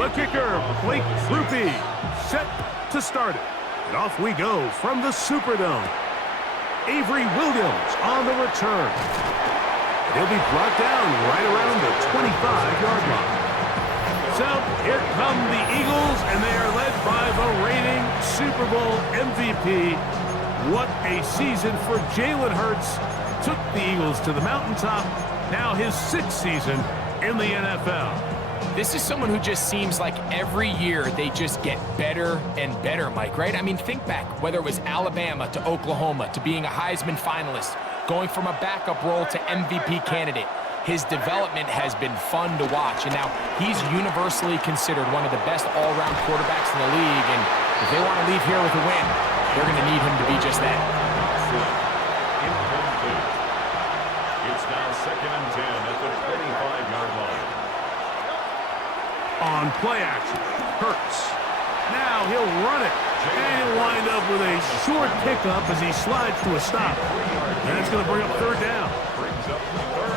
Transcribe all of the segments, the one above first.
The kicker, Blake Rupe, set to start it. And off we go from the Superdome. Avery Williams on the return. He'll be brought down right around the 25-yard line. So here come the Eagles, and they are led by the reigning Super Bowl MVP. What a season for Jalen Hurts. Took the Eagles to the mountaintop. Now his 6th season in the NFL. This is someone who just seems like every year they just get better and better, Mike, right? I mean, think back, whether it was Alabama to Oklahoma to being a Heisman finalist, going from a backup role to MVP candidate. His development has been fun to watch, and now he's universally considered one of the best all-around quarterbacks in the league, and if they want to leave here with a win, they're going to need him to be just that. It's now 2nd and 10 at the 25-yard line. On play action, Hurts. Now he'll run it, and he'll wind up with a short pickup as he slides to a stop. And it's going to bring up 3rd down.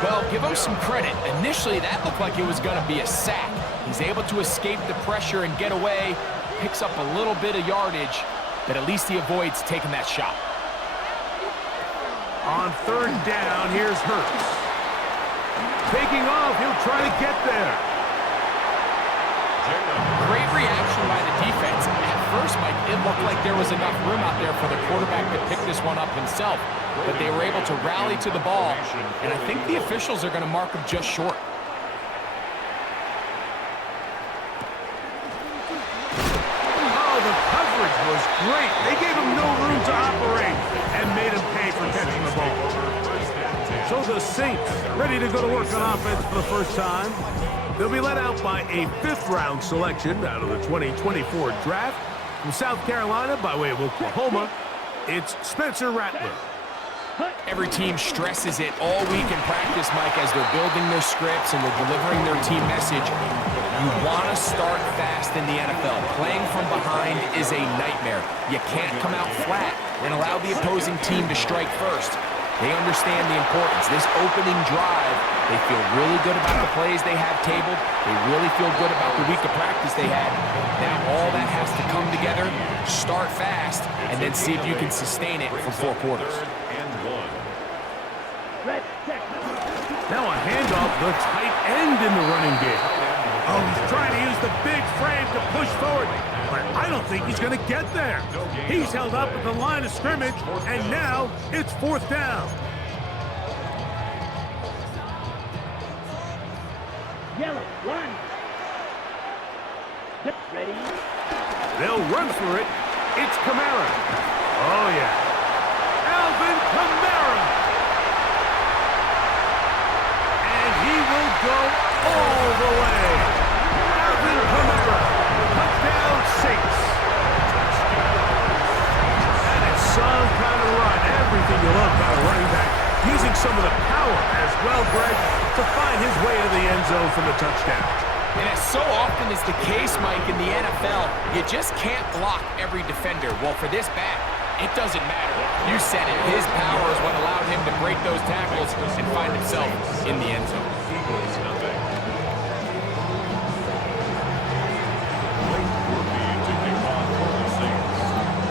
Well, give him some credit. Initially, that looked like it was going to be a sack. He's able to escape the pressure and get away, picks up a little bit of yardage, but at least he avoids taking that shot. On 3rd down, here's Hurts. Taking off, he'll try to get there. Great reaction by the defense. At first, Mike, it looked like there was enough room out there for the quarterback to pick this one up himself, but they were able to rally to the ball, and I think the officials are going to mark him just short. Oh, the coverage was great. They gave him no room to operate and made him pay for catching the ball. So the Saints ready to go to work on offense for the first time. They'll be led out by a 5th-round selection out of the 2024 draft. From South Carolina by way of Oklahoma, it's Spencer Rattler. Every team stresses it all week in practice, Mike, as they're building their scripts and they're delivering their team message. You want to start fast in the NFL. Playing from behind is a nightmare. You can't come out flat and allow the opposing team to strike first. They understand the importance. This opening drive, they feel really good about the plays they have tabled. They really feel good about the week of practice they had. Now all that has to come together, start fast, and then see if you can sustain it for 4 quarters. Now a handoff, the tight end in the running game. Oh, he's trying to use the big frame to push forward, but I don't think he's going to get there. He's held up at the line of scrimmage, and now it's 4th down. Yellow, run. Ready? They'll run for it. It's Kamara. Oh, yeah. Alvin Kamara. And he will go all the way. Alvin Kamara. Touchdown, Saints. And it's some kind of run. Everything you love about a running back. Using some of the power as well, Greg, to find his way to the end zone for the touchdown. And as so often is the case, Mike, in the NFL, you just can't block every defender. Well, for this back, it doesn't matter. You said it. His power is what allowed him to break those tackles and find himself in the end zone.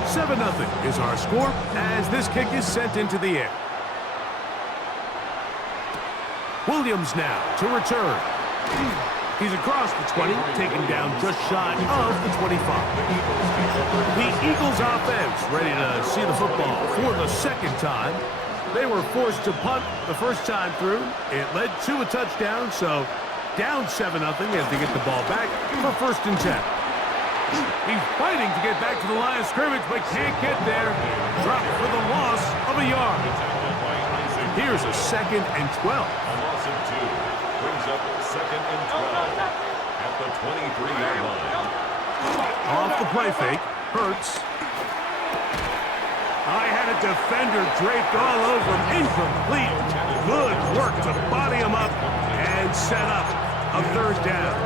7-0 is our score as this kick is sent into the air. Williams now to return. He's across the 20, taken down just shy of the 25. The Eagles offense ready to see the football for the 2nd time. They were forced to punt the first time through. It led to a touchdown, so down 7-0 as they get the ball back for 1st and 10. He's fighting to get back to the line of scrimmage, but can't get there. Dropped for the loss of a yard. Here's a 2nd and 12. A loss of 2 brings up 2nd and 12 at the 23-yard line. Off the play fake, Hurts. I had a defender draped all over him. Incomplete. Good work to body him up and set up a 3rd down.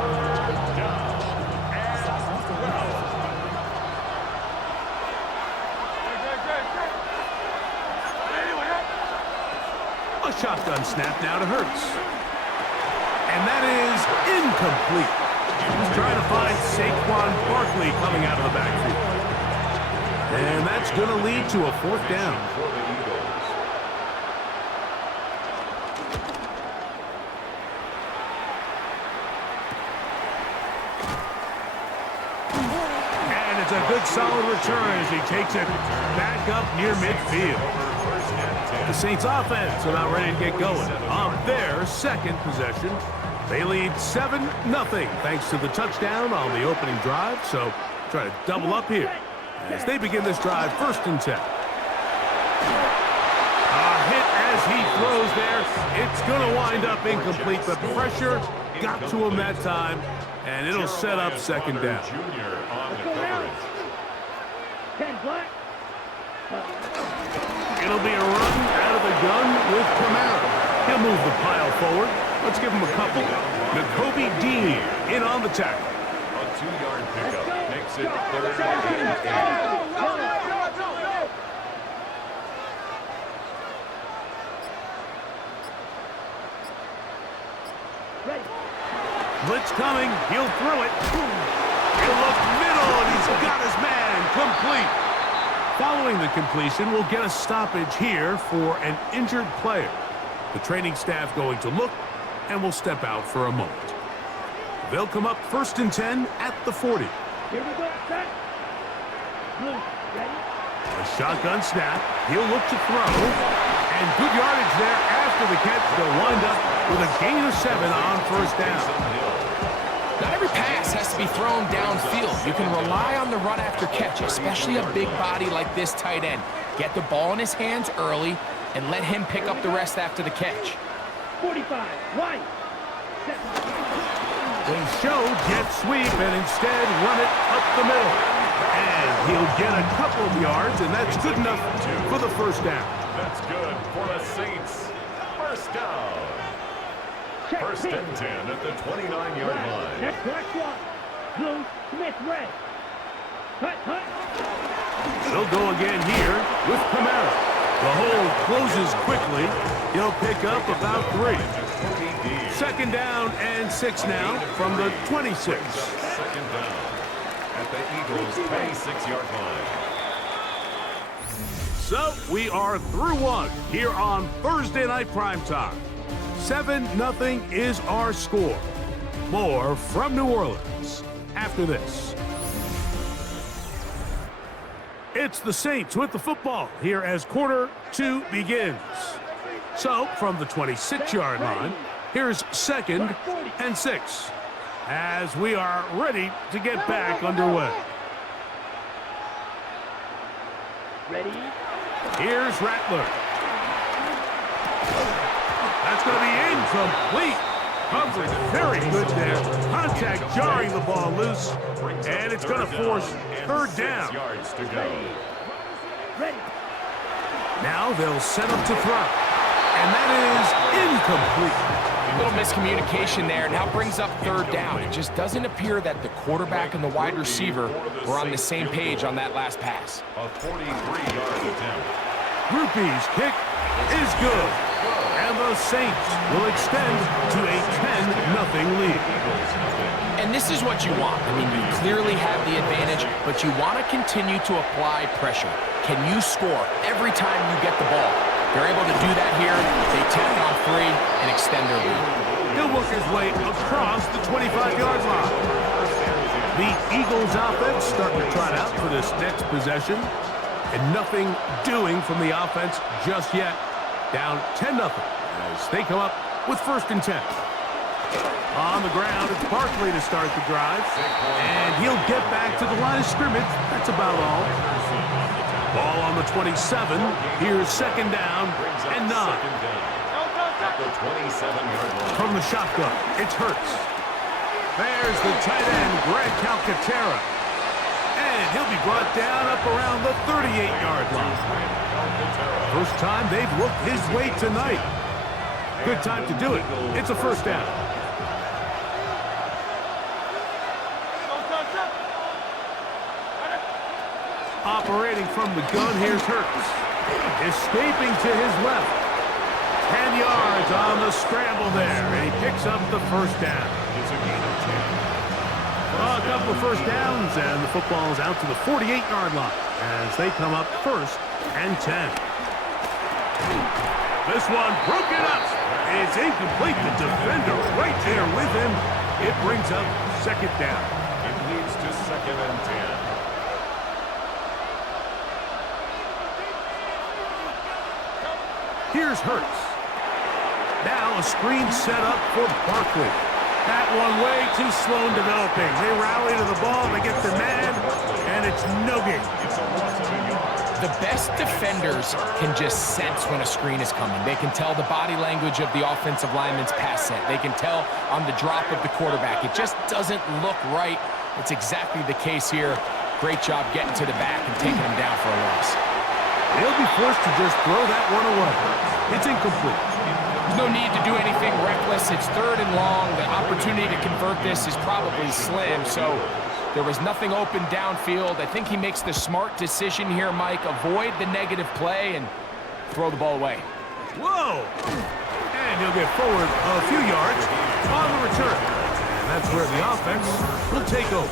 A shotgun snap now to Hurts. And that is incomplete. He's trying to find quickly coming out of the backfield. And that's going to lead to a 4th down. For the Eagles. And it's a good solid return as he takes it back up near midfield. The Saints offense are now ready to get going on their second possession. They lead 7-0 thanks to the touchdown on the opening drive. So try to double up here as they begin this drive 1st and 10. A hit as he throws there. It's going to wind up incomplete, but pressure got to him that time, and it'll set up 2nd down. Junior on the coverage. 10 black. It'll be a run out of the gun with Camara. He'll move the pile forward. Let's give him a couple. N'Kobe Dean in on the tackle. A 2-yard pickup makes it 3rd and 8. Blitz coming. He'll throw it. He'll look middle, and he's got his man complete. Following the completion, we'll get a stoppage here for an injured player. The training staff going to look, and will step out for a moment. They'll come up 1st and 10 at the 40. Here we go, set. Blue, ready? A shotgun snap. He'll look to throw. And good yardage there after the catch. They'll wind up with a gain of 7 on 1st down. Not every pass has to be thrown downfield. You can rely on the run after catch, especially a big body like this tight end. Get the ball in his hands early and let him pick up the rest after the catch. 45, right. They show jet sweep and instead run it up the middle. And he'll get a couple of yards, and that's good enough for the 1st down. That's good for the Saints. 1st down. 1st and 10 at the 29-yard line. Next black one. Blue, Smith, red. Cut. They'll go again here with Camara. The hole closes quickly. He'll pick up about 3. 2nd down and 6 now from the 26. 2nd down at the Eagles' 26-yard line. So we are through one here on Thursday Night Primetime. 7-0 is our score. More from New Orleans after this. It's the Saints with the football here as quarter 2 begins. So from the 26-yard line, here's 2nd and 6 as we are ready to get back underway. Ready? Here's Rattler. That's going to be incomplete. Coverage very good there. Contact jarring the ball loose. And it's going to force 3rd down. Yards to go. Ready. Now they'll set up to throw. And that is incomplete. A little miscommunication there. Now brings up 3rd down. It just doesn't appear that the quarterback and the wide receiver were on the same page on that last pass. A 43-yard attempt. Rupee's kick is good. And the Saints will extend to a 10-0 lead. And this is what you want. I mean, you clearly have the advantage, but you want to continue to apply pressure. Can you score every time you get the ball? They're able to do that here. They tack on 3 and extend their lead. He'll work his way across the 25-yard line. The Eagles offense starting to trot out for this next possession. And nothing doing from the offense just yet. Down 10-0 as they come up with 1st and 10. On the ground, it's Barkley to start the drive. And he'll get back to the line of scrimmage. That's about all. Ball on the 27. Here's 2nd down and 9. At the 27-yard line. From the shotgun, it's Hurts. There's the tight end, Greg Calcaterra. And he'll be brought down up around the 38-yard line. First time they've looked his way tonight. Good time to do it. It's a 1st down. Operating from the gun, here's Hurts. Escaping to his left. 10 yards on the scramble there, and he picks up the 1st down. It's a gain of 10. A couple couple first downs, and the football's out to the 48-yard line as they come up 1st and 10. This one broken up. It's incomplete. The defender right there with him. It brings up 2nd down. It leads to 2nd and 10. Here's Hurts. Now a screen set up for Barkley. That one way too slow in developing. They rally to the ball, they get the man, and it's no gain. The best defenders can just sense when a screen is coming. They can tell the body language of the offensive lineman's pass set. They can tell on the drop of the quarterback. It just doesn't look right. It's exactly the case here. Great job getting to the back and taking him down for a loss. They'll be forced to just throw that one away. It's incomplete. There's no need to do anything reckless. It's 3rd and long. The opportunity to convert this is probably slim, so there was nothing open downfield. I think he makes the smart decision here, Mike. Avoid the negative play and throw the ball away. Whoa! And he'll get forward a few yards on the return. And that's where the offense will take over.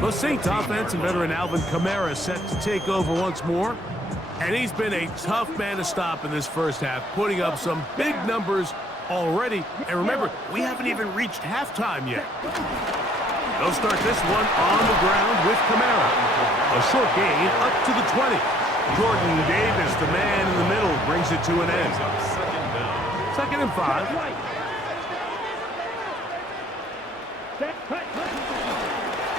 The Saints offense and veteran Alvin Kamara set to take over once more. And he's been a tough man to stop in this first half, putting up some big numbers already. And remember, we haven't even reached halftime yet. They'll start this one on the ground with Kamara. A short gain up to the 20. Jordan Davis, the man in the middle, brings it to an end. 2nd and 5.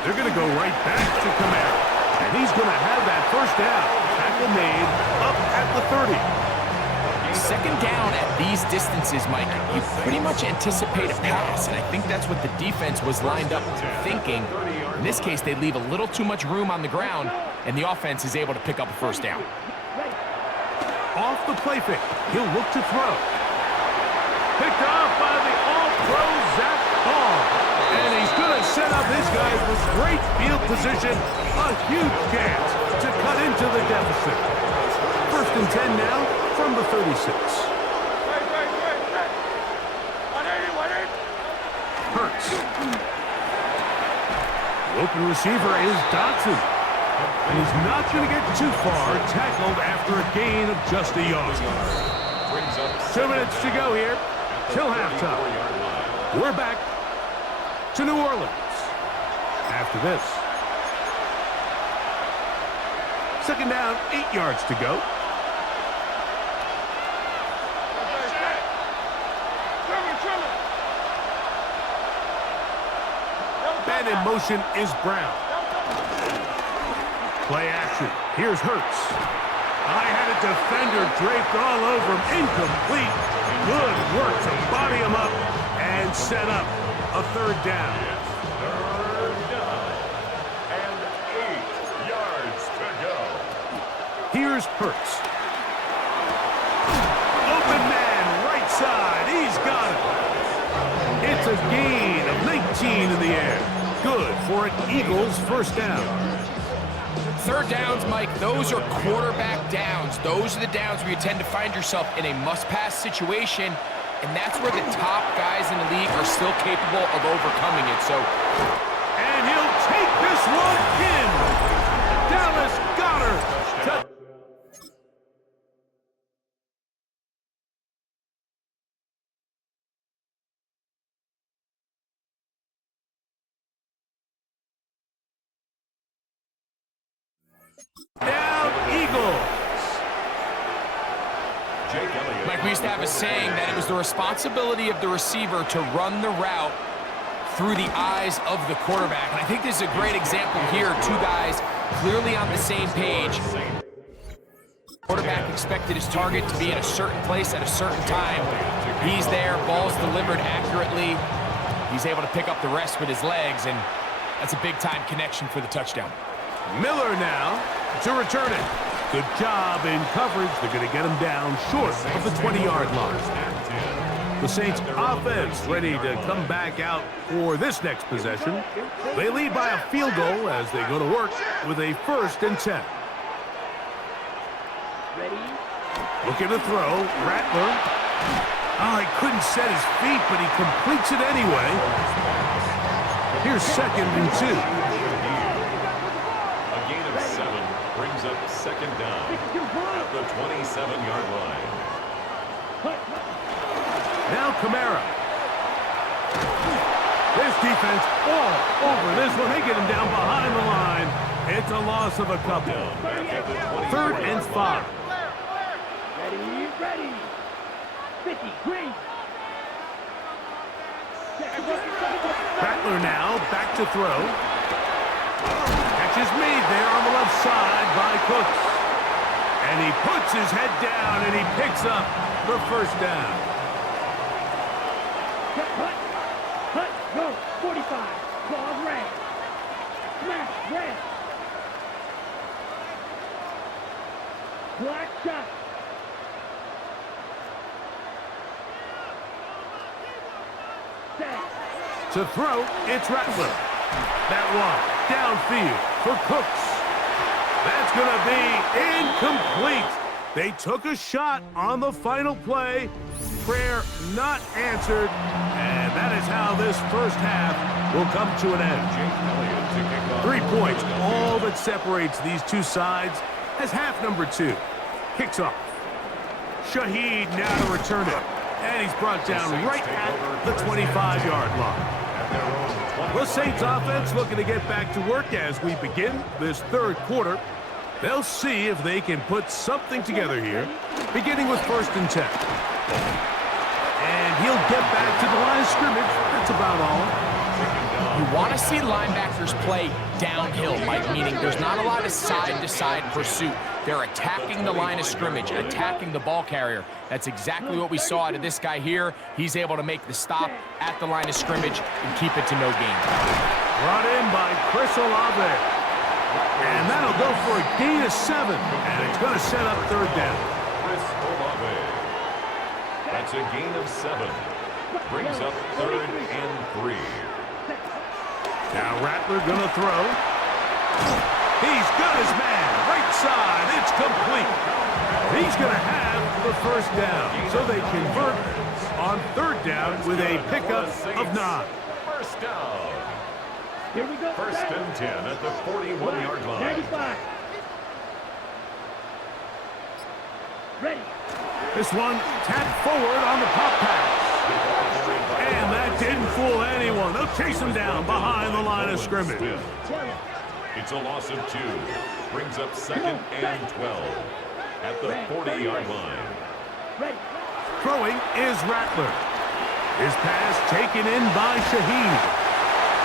They're going to go right back to Kamara. And he's going to have that first down. Tackle made up at the 30. 2nd down at these distances, Mike, you pretty much anticipate a pass, and I think that's what the defense was lined up thinking. In this case, they leave a little too much room on the ground, and the offense is able to pick up a first down. Off the play fake, he'll look to throw. Picked off by the all-pro Zach Ball. And he's going to set up his guys with great field position. A huge chance to cut into the deficit. 1st and 10 now from the 36. Hurts. The open receiver is Dotson. And he's not going to get too far, tackled after a gain of just a yard. 2 minutes to go here till halftime. We're back to New Orleans after this. 2nd down, 8 yards to go. And in motion is Brown. Play action. Here's Hurts. I had a defender draped all over him. Incomplete. Good work to body him up and set up a 3rd down. Third down. And 8 yards to go. Here's Hurts. Open man, right side. He's got it. It's a gain of 19 in the air. Good for an Eagles first down. 3rd downs, Mike, those are quarterback downs. Those are the downs where you tend to find yourself in a must-pass situation, and that's where the top guys in the league are still capable of overcoming it. So, and he'll take this one in. Dallas Goedert. Down Eagles. Mike, we used to have a saying that it was the responsibility of the receiver to run the route through the eyes of the quarterback. And I think this is a great example here. 2 guys clearly on the same page. Quarterback expected his target to be in a certain place at a certain time. He's there, ball's delivered accurately. He's able to pick up the rest with his legs, and that's a big-time connection for the touchdown. Miller now to return it. Good job in coverage. They're going to get him down short of the 20-yard line. The Saints offense ready to come back out for this next possession. They lead by a field goal as they go to work with a 1st and 10. Looking to throw. Rattler. Oh, he couldn't set his feet, but he completes it anyway. Here's 2nd and 2. A gain of 7 brings up 2nd down at the 27-yard line. Now Kamara. This defense all over this one. They get him down behind the line. It's a loss of a couple. 3rd and 5. Ready. 50, green. Rattler now back to throw. Catch is made there on the left side by Cooks. And he puts his head down and he picks up the 1st down. Hut, go, 45. Ball red. Smash, red. Black shot. To throw, it's Rattler. That one downfield for Cooks. That's going to be incomplete. They took a shot on the final play. Prayer not answered. And that is how this 1st half will come to an end. 3 points, all that separates these two sides as half number 2 kicks off. Shaheed now to return it. And he's brought down right at the 25-yard line. The Saints offense looking to get back to work as we begin this 3rd quarter. They'll see if they can put something together here, beginning with 1st and 10. And he'll get back to the line of scrimmage. That's about all. You want to see linebackers play downhill, Mike, meaning there's not a lot of side-to-side pursuit. They're attacking the line of scrimmage, attacking the ball carrier. That's exactly what we saw out of this guy here. He's able to make the stop at the line of scrimmage and keep it to no gain. Brought in by Chris Olave. And that'll go for a gain of 7. And it's going to set up 3rd down. Chris Olave. That's a gain of 7. Brings up 3rd and 3. Now Rattler going to throw. He's got his man. Right side. It's complete. He's going to have the 1st down. So they convert on 3rd down with a pickup of 9. 1st down. Here we go. 1st and 10 at the 41-yard line. 95. Ready. This one tapped forward on the pop pass. And that didn't fool anyone. They'll chase him down behind the line of scrimmage. It's a loss of 2. Brings up 2nd and 12 at the 40-yard line. Ready. Throwing is Rattler. His pass taken in by Shaheed.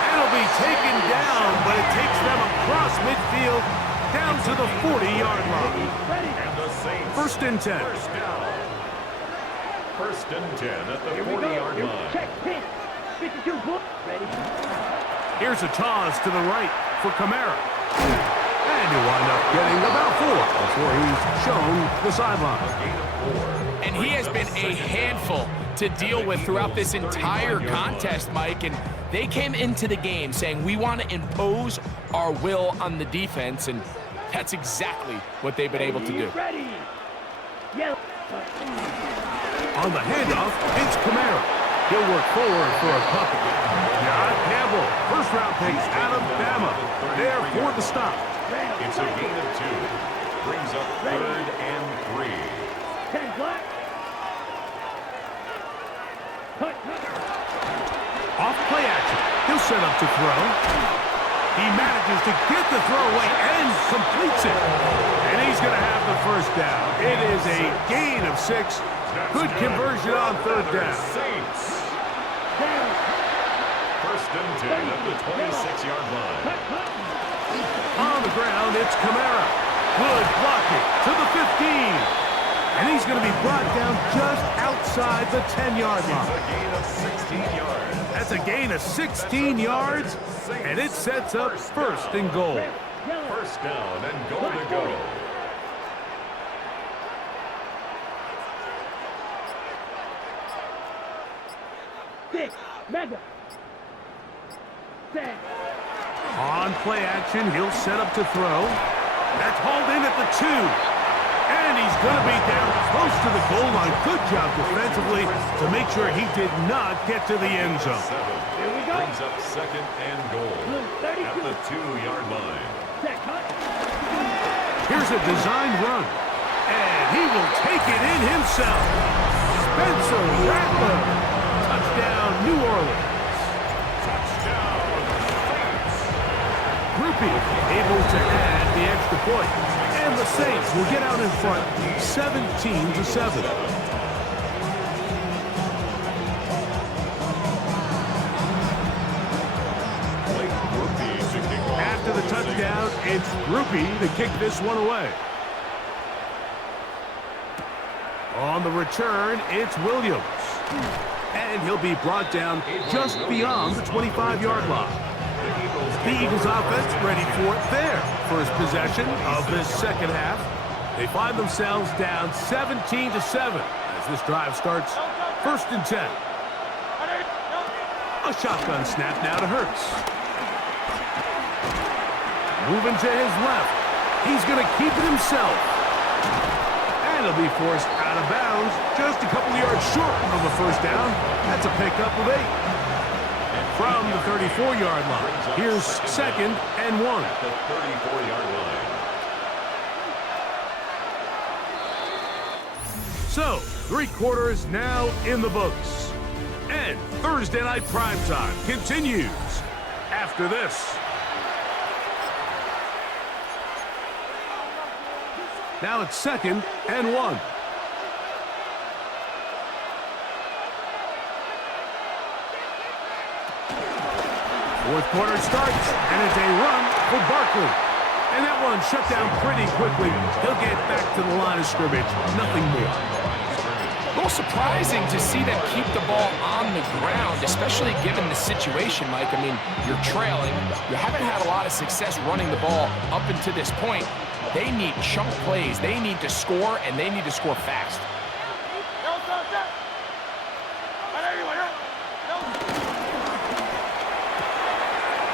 It'll be taken down, but it takes them across midfield down to the 40-yard line. And the Saints 1st and 10. 1st down. 1st and 10 at the 40-yard line. Check 10. 52 book. Ready. Here's a toss to the right for Kamara. And he'll wind up getting about 4 before he's shown the sideline. And he has been a handful to deal with throughout this entire contest, Mike. And they came into the game saying, we want to impose our will on the defense. And that's exactly what they've been able to do. Ready. Yellow. On the handoff, it's Kamara. He'll work forward for a couple. John Campbell, 1st-round pick out of Bama. There for the stop. It's a gain of 2. Brings up 3rd and 3. 10 black. Off play action. He'll set up to throw. He manages to get the throw away and completes it. And he's going to have the 1st down. It is a gain of 6. Good conversion on 3rd down. Saints. 1st and 10 at the 26-yard line. On the ground, it's Kamara. Good blocking to the 15. And he's going to be brought down just outside the 10-yard line. A gain of 16 yards. That's a gain of 16 yards, and it sets up 1st and goal. 1st down and goal to go. Six. Mega. 10. On play action, he'll set up to throw. That's hauled in at the 2. And he's going to be down close to the goal line. Good job defensively to make sure he did not get to the end zone. Here we brings up second and goal Blue, 32. at the 2-yard line. Set, hut. Here's a designed run. And he will take it in himself. Spencer Rattler. Touchdown, New Orleans. Touchdown, Saints. Groupie able to add the extra point. And the Saints will get out in front 17-7. After the touchdown, it's Groupie to kick this one away. On the return, it's Williams. And he'll be brought down just beyond the 25-yard line. The Eagles offense ready for their first possession of this second half. They find themselves down 17-7 as this drive starts 1st and 10. A shotgun snap now to Hurts. Moving to his left. He's going to keep it himself. And he'll be forced out of bounds just a couple of yards short of a first down. That's a pickup of 8. From the 34-yard line, here's 2nd and 1. At the 34-yard line. So, 3 quarters now in the books. And Thursday Night Primetime continues after this. Now it's 2nd and 1. Fourth quarter starts, and it's a run for Barkley. And that one shut down pretty quickly. He'll get back to the line of scrimmage. Nothing more. A little surprising to see them keep the ball on the ground, especially given the situation, Mike. I mean, you're trailing. You haven't had a lot of success running the ball up until this point. They need chunk plays. They need to score, and they need to score fast.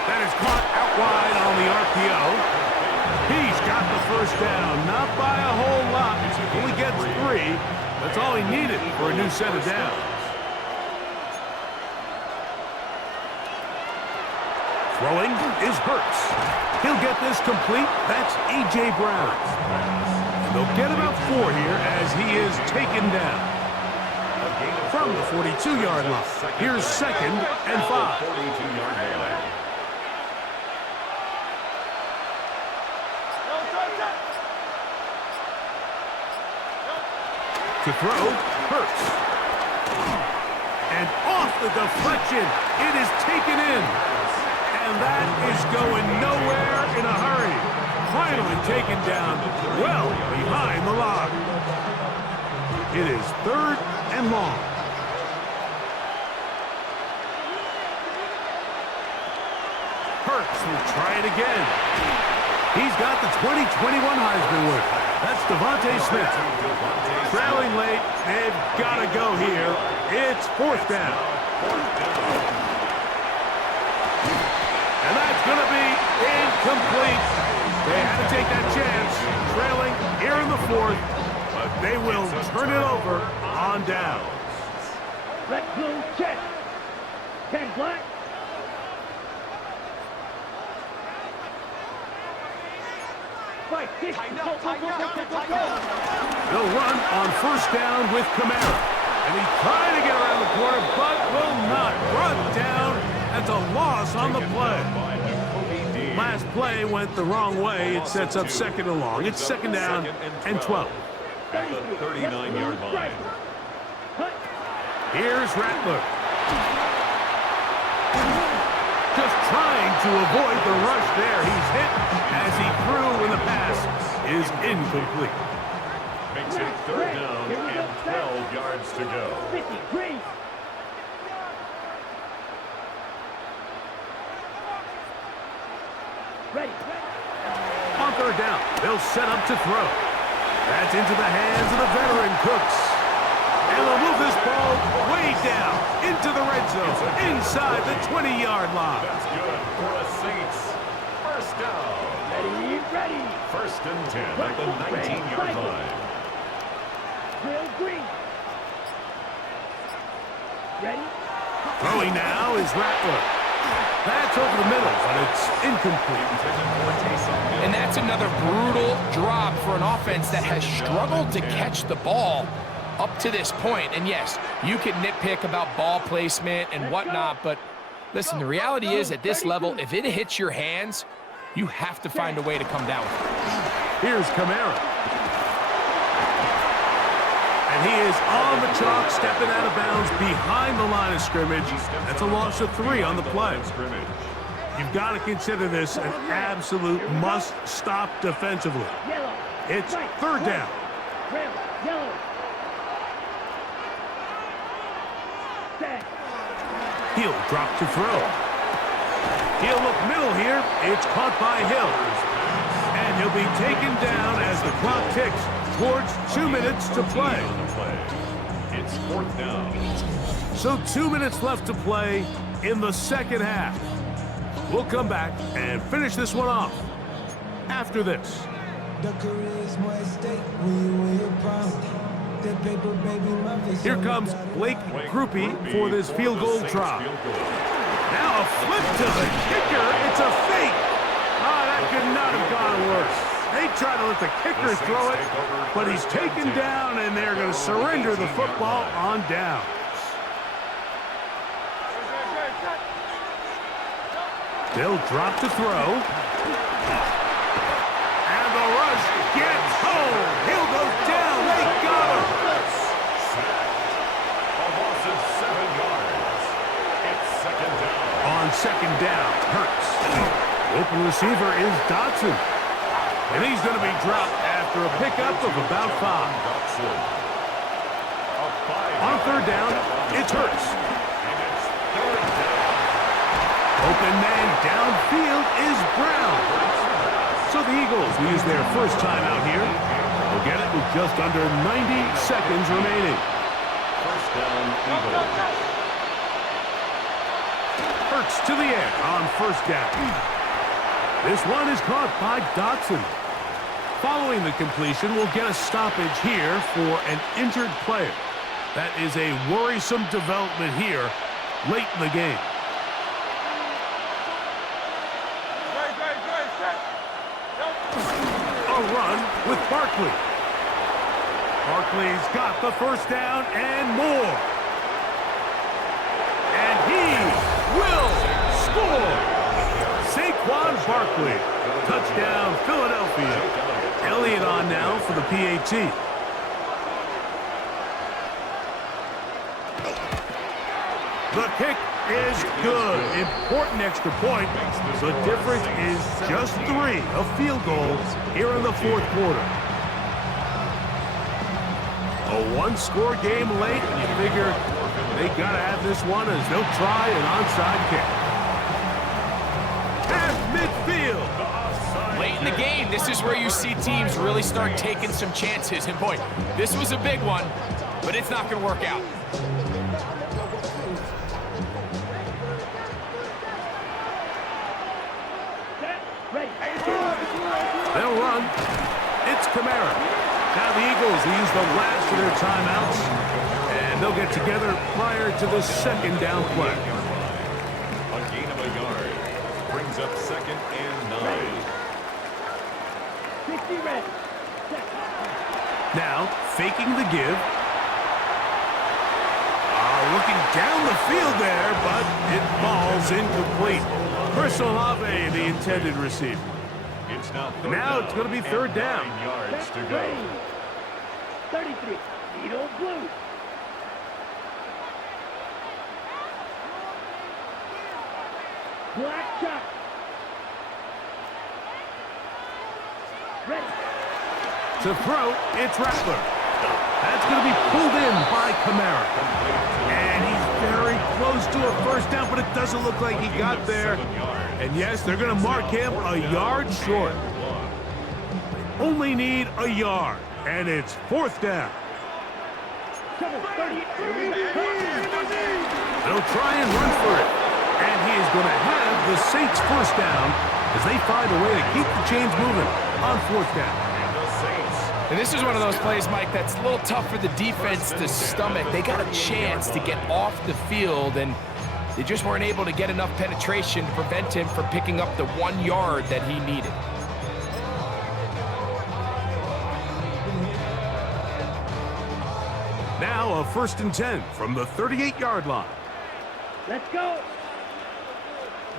That is caught out wide on the RPO. He's got the first down, not by a whole lot. Only gets 3. That's all he needed for a new set of downs. Throwing is Hurts. He'll get this complete. That's A.J. Brown. And they'll get about 4 here as he is taken down. From the 42-yard line, here's 2nd and 5. 42-yard line. To throw, Hurts. And off the deflection, it is taken in. And that is going nowhere in a hurry. Finally taken down well behind the line. It is 3rd and long. Hurts will try it again. He's got the 2021 Heisman winner. That's Devontae Smith. Trailing late, they've got to go here. It's 4th down. And that's going to be incomplete. They had to take that chance, trailing here in the 4th, but they will turn it over on downs. Red, blue, check. 10 black. Fight, kick. Go. They'll run on 1st down with Kamara. And he's trying to get around the corner, but will not. Brought down. That's a loss on the play. Last play went the wrong way. It sets up 2nd and long. It's 2nd down and 12. At the 39-yard line. Here's Rattler. Just trying to avoid the rush there. He's hit as he threw when the pass is incomplete. Makes it 3rd down and 12 yards to go. 53. Ready. On 3rd down, they'll set up to throw. That's into the hands of the veteran Cooks. And they'll move this ball way down into the red zone, inside the 20-yard line. That's good for the Saints. 1st down. Ready. 1st and 10 at the 19-yard line. Drill green. Ready. Throwing now is Rattler. That's over the middle, but it's incomplete. And that's another brutal drop for an offense that has struggled to catch the ball up to this point. And yes, you can nitpick about ball placement and whatnot, but listen, the reality is at this level, if it hits your hands, you have to find a way to come down with it. Here's Kamara. And he is on the chalk, stepping out of bounds behind the line of scrimmage. That's a loss of 3 on the play. You've got to consider this an absolute must-stop defensively. It's third down. He'll drop to throw. He'll look middle here. It's caught by Hill. And he'll be taken down as the clock ticks towards 2 minutes to play. It's fourth down. So 2 minutes left to play in the second half. We'll come back and finish this one off after this. Here comes Blake Groupie for this field goal try. Now a flip to the kicker. It's a fake. That could not have gone worse. They try to let the kicker throw it, but he's taken down, and they're going to surrender the football on down. They'll drop to throw. And the rush gets home. He'll go down. They got him. A loss of 7 yards. It's second down. On second down, Hurts. Open receiver is Dotson. And he's going to be dropped after a pickup of about 5. On third down, it's Hurts. Open man downfield is Brown. So the Eagles will use their first time out here. They'll get it with just under 90 seconds remaining. First down, Eagles. Hurts to the air on first down. This one is caught by Dotson. Following the completion, we'll get a stoppage here for an injured player. That is a worrisome development here late in the game. A run with Barkley. Barkley's got the first down and more. And he will score. Saquon Barkley. Touchdown, Philadelphia. Elliott on now for the PAT. The kick is good. Important extra point. The difference is just 3, a field goal here in the fourth quarter. A one-score game late, and you figure they got to have this one as they'll try an onside kick. At midfield. Late in the game, this is where you see teams really start taking some chances. And boy, this was a big one, but it's not going to work out. They'll run. It's Kamara. Now the Eagles will use the last of their timeouts, and they'll get together prior to the second down play. A gain of a yard. Brings up second and 9. Now, faking the give. Looking down the field there, but it falls incomplete. Chris Olave, the intended receiver. Now it's going to be third down. 9 yards to go. 33, Eagle Blue. Black Chuck. Ready. To throw, it's Rattler. That's going to be pulled in by Kamara. And he's very close to a first down, but it doesn't look like he got there. And yes, they're going to mark him a yard short. Only need a yard, and it's fourth down. Double 30. They'll try and run for it. And he is going to have the Saints first down as they find a way to keep the chains moving on fourth down. And this is one of those plays, Mike, that's a little tough for the defense to stomach. They got a chance to get off the field, and They just weren't able to get enough penetration to prevent him from picking up the 1 yard that he needed. Now a 1st and 10 from the 38-yard line. Let's go.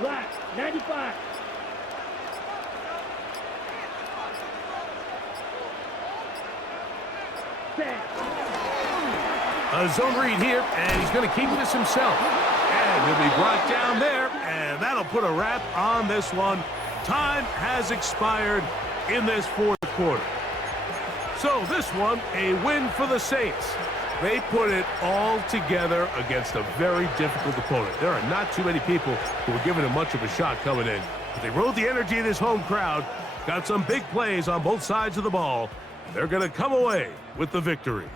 Black, 95. Set. A zone read here, and he's going to keep this himself. And he'll be brought down there, and that'll put a wrap on this one. Time has expired in this 4th quarter. So this one, a win for the Saints. They put it all together against a very difficult opponent. There are not too many people who are giving him much of a shot coming in. But they rode the energy of this home crowd, got some big plays on both sides of the ball. They're going to come away with the victory.